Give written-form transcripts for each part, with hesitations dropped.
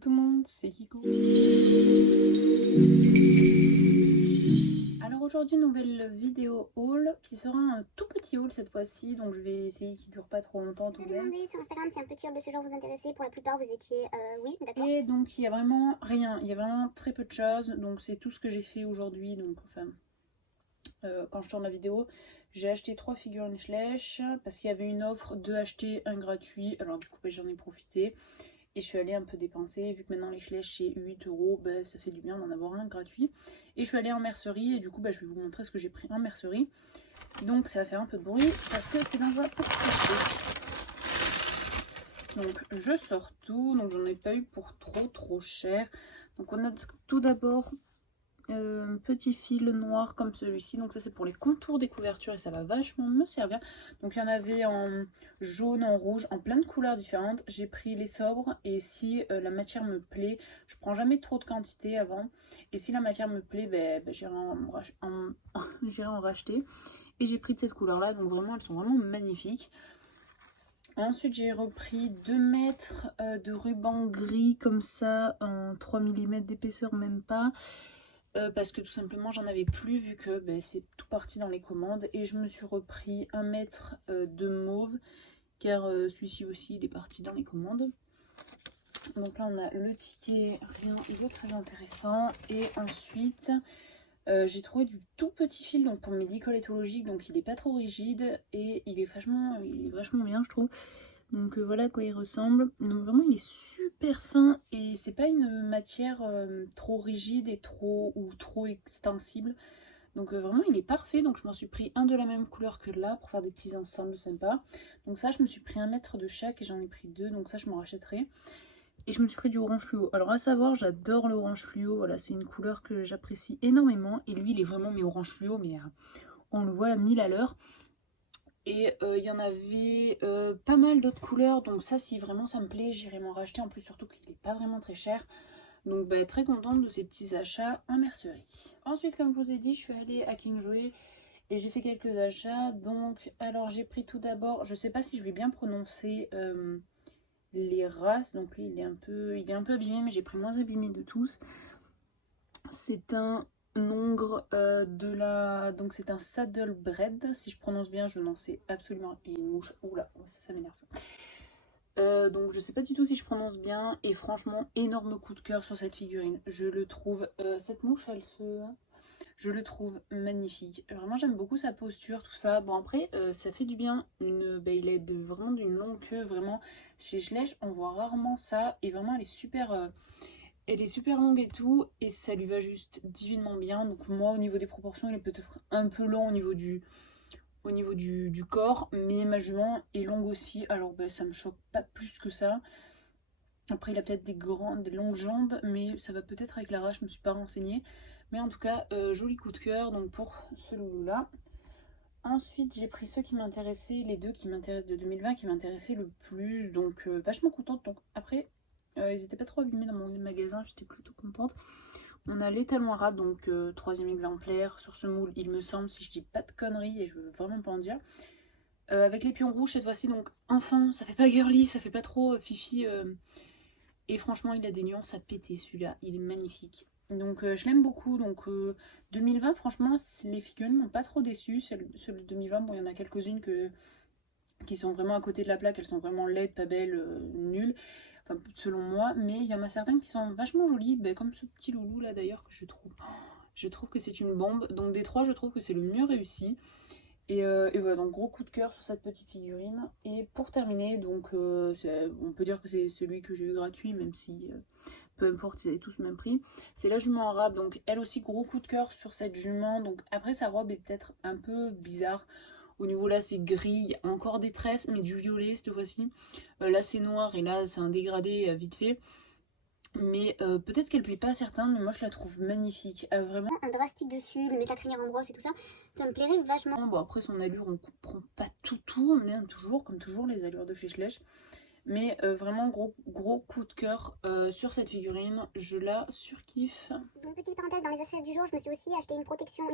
Coucou tout le monde, c'est Kiko. Alors aujourd'hui, nouvelle vidéo haul qui sera un tout petit haul cette fois-ci, donc je vais essayer qu'il dure pas trop longtemps tout Vous de avez même. demandé sur Instagram si un petit haul de ce genre vous intéressait. Pour la plupart, vous étiez oui, d'accord. Et donc il y a vraiment rien, il y a vraiment très peu de choses, donc c'est tout ce que j'ai fait aujourd'hui. Donc enfin, quand je tourne la vidéo, j'ai acheté 3 figurines Schleich parce qu'il y avait une offre 2 achetés, 1 gratuit. Alors du coup, j'en ai profité. Et je suis allée un peu dépenser, vu que maintenant les Schleich c'est 8 euros, bah, ça fait du bien d'en avoir un gratuit. Et je suis allée en mercerie, et du coup je vais vous montrer ce que j'ai pris en mercerie. Donc ça va faire un peu de bruit, parce que c'est dans un petit sachet. Donc je sors tout, donc j'en ai pas eu pour trop cher. Donc on a tout d'abord un petit fil noir comme celui-ci, donc ça c'est pour les contours des couvertures et ça va vachement me servir. Donc il y en avait en jaune, en rouge, en plein de couleurs différentes. J'ai pris les sobres et si la matière me plaît, je prends jamais trop de quantité avant, et si la matière me plaît, j'irai en racheter. Et j'ai pris de cette couleur là, donc vraiment elles sont vraiment magnifiques. Ensuite j'ai repris 2 mètres de ruban gris comme ça en 3 mm d'épaisseur, même pas. Parce que tout simplement j'en avais plus vu que c'est tout parti dans les commandes, et je me suis repris 1 mètre de mauve car celui-ci aussi il est parti dans les commandes. Donc là on a le ticket, rien de très intéressant. Et ensuite j'ai trouvé du tout petit fil donc pour mes éthologiques, donc il est pas trop rigide et il est vachement bien je trouve. Donc voilà à quoi il ressemble. Donc vraiment il est super fin et c'est pas une matière trop rigide et trop extensible. Donc vraiment il est parfait. Donc je m'en suis pris un de la même couleur que là pour faire des petits ensembles sympas. Donc ça je me suis pris 1 mètre de chaque et j'en ai pris 2. Donc ça je m'en rachèterai. Et je me suis pris du orange fluo. Alors à savoir, j'adore l'orange fluo. Voilà, c'est une couleur que j'apprécie énormément. Et lui il est vraiment mes orange fluo, mais on le voit à 1000 à l'heure. Et il y en avait pas mal d'autres couleurs, donc ça si vraiment ça me plaît j'irai m'en racheter, en plus surtout qu'il n'est pas vraiment très cher. Donc très contente de ces petits achats en mercerie. Ensuite comme je vous ai dit, je suis allée à King Jouet et j'ai fait quelques achats. Donc alors j'ai pris tout d'abord, je sais pas si je vais bien prononcer les races, donc lui il est un peu abîmé, mais j'ai pris le moins abîmé de tous. C'est un Nongre donc c'est un Saddlebred, si je prononce bien, je n'en sais absolument. Il y a une mouche, oula, ça m'énerve ça. Donc je sais pas du tout si je prononce bien, et franchement énorme coup de cœur sur cette figurine. Je le trouve, cette mouche je le trouve magnifique. Vraiment j'aime beaucoup sa posture, tout ça. Bon après ça fait du bien, il est vraiment d'une longue queue, vraiment chez Schleich on voit rarement ça, et vraiment elle est super longue et tout, et ça lui va juste divinement bien. Donc moi au niveau des proportions il est peut-être un peu long au niveau du corps, mais ma jument est longue aussi, alors ça me choque pas plus que ça. Après il a peut-être des longues jambes, mais ça va peut-être avec la race, je me suis pas renseignée. Mais en tout cas joli coup de cœur donc pour ce loulou là. Ensuite j'ai pris ceux qui m'intéressaient, les deux qui m'intéressent de 2020 qui m'intéressaient le plus, donc vachement contente. Donc après ils étaient pas trop abîmés dans mon magasin, j'étais plutôt contente. On a l'étalon arabe, donc 3e exemplaire sur ce moule, il me semble, si je dis pas de conneries, et je veux vraiment pas en dire. Avec les pions rouges cette fois-ci, donc enfin, ça fait pas girly, ça fait pas trop fifi. Et franchement, il a des nuances à péter celui-là, il est magnifique. Donc je l'aime beaucoup. Donc 2020, franchement, les figurines m'ont pas trop déçu. Celles de 2020, bon, il y en a quelques-unes qui sont vraiment à côté de la plaque, elles sont vraiment laides, pas belles, nulles. Enfin, selon moi, mais il y en a certaines qui sont vachement jolies, comme ce petit loulou là d'ailleurs que je trouve que c'est une bombe. Donc des trois, je trouve que c'est le mieux réussi. Et voilà, donc gros coup de cœur sur cette petite figurine. Et pour terminer, donc on peut dire que c'est celui que j'ai eu gratuit, même si peu importe, c'est tous le même prix. C'est la jument arabe, donc elle aussi gros coup de cœur sur cette jument. Donc après sa robe est peut-être un peu bizarre. Au niveau là c'est gris, il y a encore des tresses, mais du violet cette fois-ci. Là c'est noir et là c'est un dégradé vite fait. Mais peut-être qu'elle plaît pas à certains, mais moi je la trouve magnifique. Vraiment. Un drastique dessus, le méca crinière en brosse et tout ça, ça me plairait vachement. Bon après son allure on comprend pas tout, mais toujours comme toujours les allures de chez Schleich. Mais vraiment gros coup de cœur sur cette figurine, je la surkiffe. Donc petite parenthèse, dans les achats du jour, je me suis aussi acheté une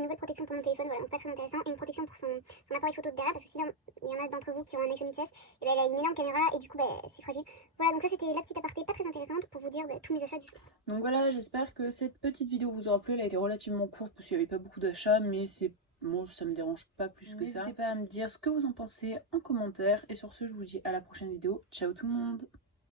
nouvelle protection pour mon téléphone, voilà, donc pas très intéressant, et une protection pour son appareil photo de derrière, parce que si il y en a d'entre vous qui ont un iPhone XS, et ben, elle a une énorme caméra, et du coup c'est fragile. Voilà, donc ça c'était la petite aparté pas très intéressante pour vous dire tous mes achats du jour. Donc voilà, j'espère que cette petite vidéo vous aura plu, elle a été relativement courte parce qu'il n'y avait pas beaucoup d'achats, mais c'est... Bon, ça me dérange pas plus que ça. N'hésitez pas à me dire ce que vous en pensez en commentaire. Et sur ce, je vous dis à la prochaine vidéo. Ciao tout le monde!